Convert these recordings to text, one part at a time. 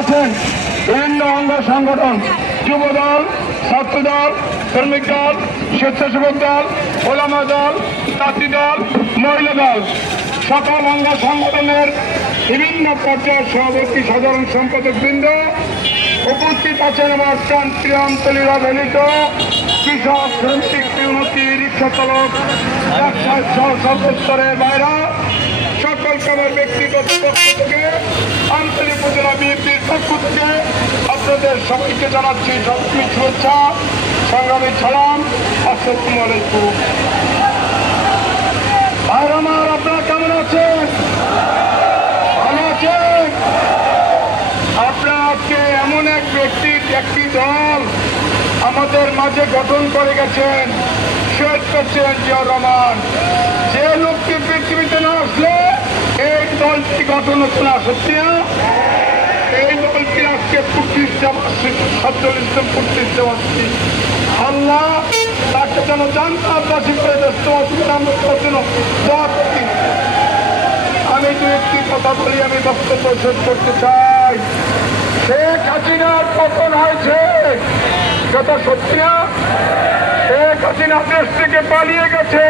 আছেন বিভিন্ন অঙ্গ সংগঠন, যুব দল, ছাত্র দল, শ্রমিক দল, স্বেচ্ছাসেবক দল, ওলামা দল, ছাত্রী দল, মহিলা দল, সকল অঙ্গ সংগঠনের বিভিন্ন পর্যায়ের সভাপতি, সাধারণ সম্পাদক বৃন্দ উপস্থিত আছেন। আমার প্রান্তীয় অঞ্চলের অবহেলিত কৃষক, শ্রমিক, উন্নতি, রিক্সা চালক, ব্যবসায় সহ সর্বস্তরের বাইরা সকলকে আমার ব্যক্তিগত পক্ষ থেকে, আঞ্চলিক উপজেলা বিএনপির পক্ষ থেকে আপনাদের সবাইকে জানাচ্ছি সবসময় শুভেচ্ছা, সংগ্রামী সালাম। আসসালামু আলাইকুম। ভাইরা আমার, আপনারা কেমন আছেন? ভালো আছেন? আপনারা আজকে এমন এক ব্যক্তির একটি দল আমাদের মাঝে গঠন করে গেছেন, শহীদ প্রেসিডেন্ট জিয়াউর রহমান। যে লোকটি পৃথিবীতে না আসলে এই দলটি গঠন হচ্ছে না, সত্যি না? এই দলটি আজকে 47তম প্রতিষ্ঠা বার্ষিকী। আল্লাহ তাকে যেন জান্নাতবাসী করে ব্যস্ত আমি দু একটি কথা বলি, আমি বক্তব্য শেষ করতে চাই। শেখ হাসিনার পতন হয়েছে, কথা সত্যি না? শেখ হাসিনা দেশ থেকে পালিয়ে গেছে।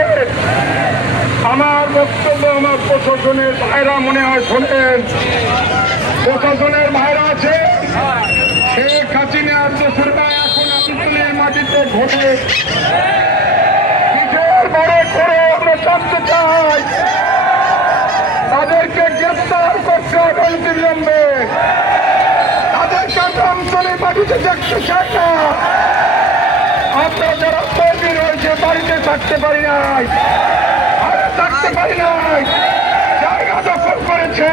আমার বক্তব্য আমার প্রশাসনের ভাইরা মনে হয় শোনেন, প্রশাসনের ভাইরা আছে। শেখ হাসিনার দোষরটা এখন আঞ্চলিক মাটিতে ঘটে কিসের বড় করে আমরা জানতে চাই। তাদেরকে গ্রেপ্তার করতে হবে অবিলম্বে, তাদেরকে আঞ্চলিক মাটিতে দেখতে চাই না। আমরা যারা কর্মী রয়েছে বাড়িতে থাকতে পারি নাই, থাকতে পারি নাই, জায়গা দখল করেছে,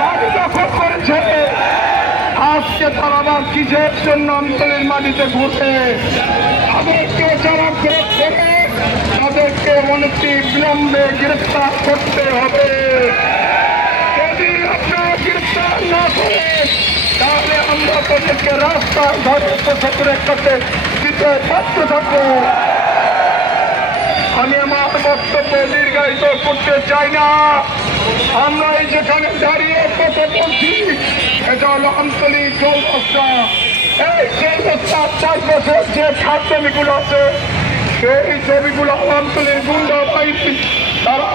বাড়ি দখল করেছে। আজকে তারা আবার কিসের জন্য অঞ্চলের মাটিতে ঘুরবে? তাদেরকে যারা গ্রেফতার করে তাদেরকে অনতি বিলম্বে গ্রেফতার করতে হবে। যদি আপনারা গ্রেফতার না করে তাহলে আমরা তাদেরকে রাস্তার ধারে প্রশাসনের কাছে দিতে বাধ্য থাকবো। আমি আমার বক্তব্য দীর্ঘায়িত করতে চাই না। আমরা এই যেখানে দাঁড়িয়ে কথা বলছি এটা হলো আঞ্চলিক চৌরাস্তা। এই চৌরাস্তার চারপাশে যে জমিগুলো আছে সেই জমিগুলো আঞ্চলিক গুন্ডা বাহিনী তারা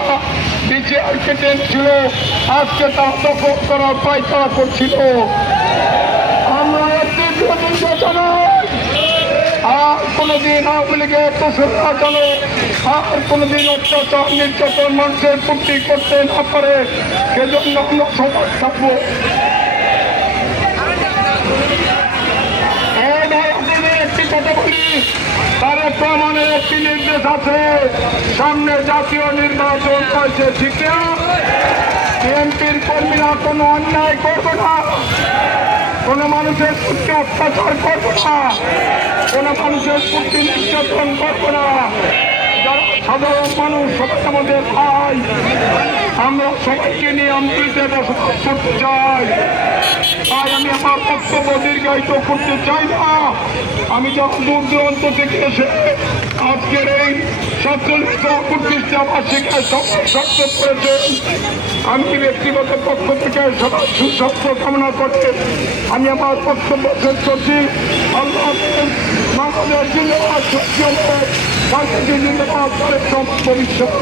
নিচে আর্কিটেক্ট ছিল, আজকে তারা দখল করার পায়তারা করছিল। আমরা একটি জানাই আর কোনদিন আওয়ামী লীগের দোষরা যেন আর কোনদিন অত্যাচার নির্যাতন মানুষের পূর্তি করতে না পারে, সেজন্য আমরা সবাই থাকবো। একটি কথা বলি, তার প্রমাণের একটি নির্দেশ আছে, সামনে জাতীয় নির্বাচন হয়েছে, ঠিক না? বিএনপির কর্মীরা কোনো অন্যায় করবে না, কোন মানুষের প্রতি অত্যাচার করবো না, কোন মানুষের প্রতি নির্যাতন করবো না। যারা সাধারণ মানুষ সবাই আমাদের ভাই, আমরা সবাইকে নিয়ে আমৃতে বসবাস করতে চাই। তাই আমি আমার বক্তব্য দীর্ঘায়িত করতে চাই না। আমি যখন দূর দূরান্ত থেকে এসে আজকের এই 47তম প্রতিষ্ঠা বার্ষিকীর শব্দ করেছেন, আমি ব্যক্তিগত পক্ষ থেকে সবার সুস্বাস্থ্য কামনা করতে আমি আমার বক্তব্য শেষ করছি। আল্লাহ বাংলাদেশ জিন্দাবাদ, বাংলাদেশ জিন্দাবাদ, ভবিষ্যৎ।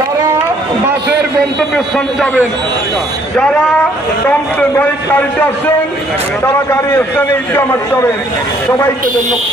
তারা বাসের গন্তব্যস্থানে যাবেন, যারা গাড়িতে আসছেন তারা গাড়ি স্থানে ইজামাত যাবেন। সবাইকে ধন্যবাদ।